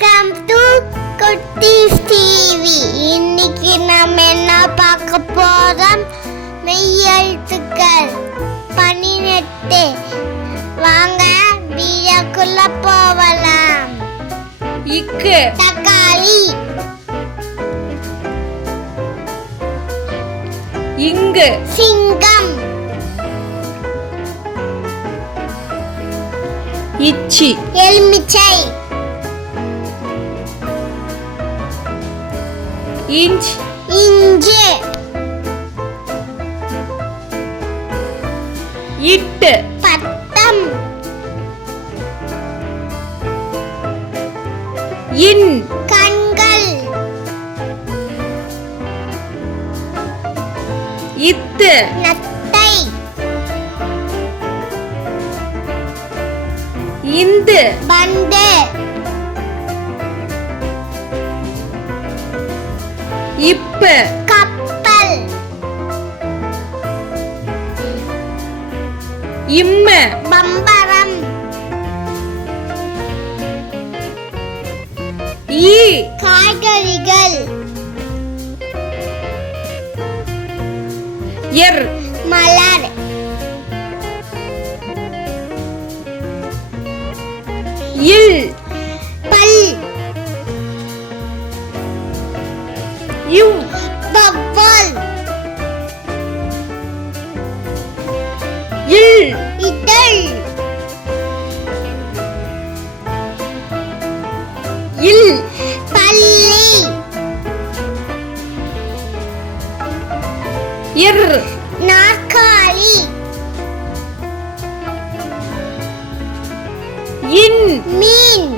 Welcome to குட்டீஸ் TV இன்னைக்கு நம்ம என்ன பார்க்க போறோம்? மெய் எழுத்துக்கள். பனிரெட்டு வாங்க வீடியோக்குள்ள போகலாம். இக்கு. தக்காளி. இங்கு. சிங்கம். இச்சி. எலுமிச்சை. இஞ்ச் இஞ்சி. இட்டு. பட்டம் இன். கண்கள். இத்து. நத்தை. இந்து. பண்டு. இப்பு. கப்பல். இம்மு. பம்பரம். ஈ. காய்கறிகள். எர். மலர். இல். யூ வவ்வால் இல் இதழ் இல் பள்ளி இர் நாற்காலி இன் மீன்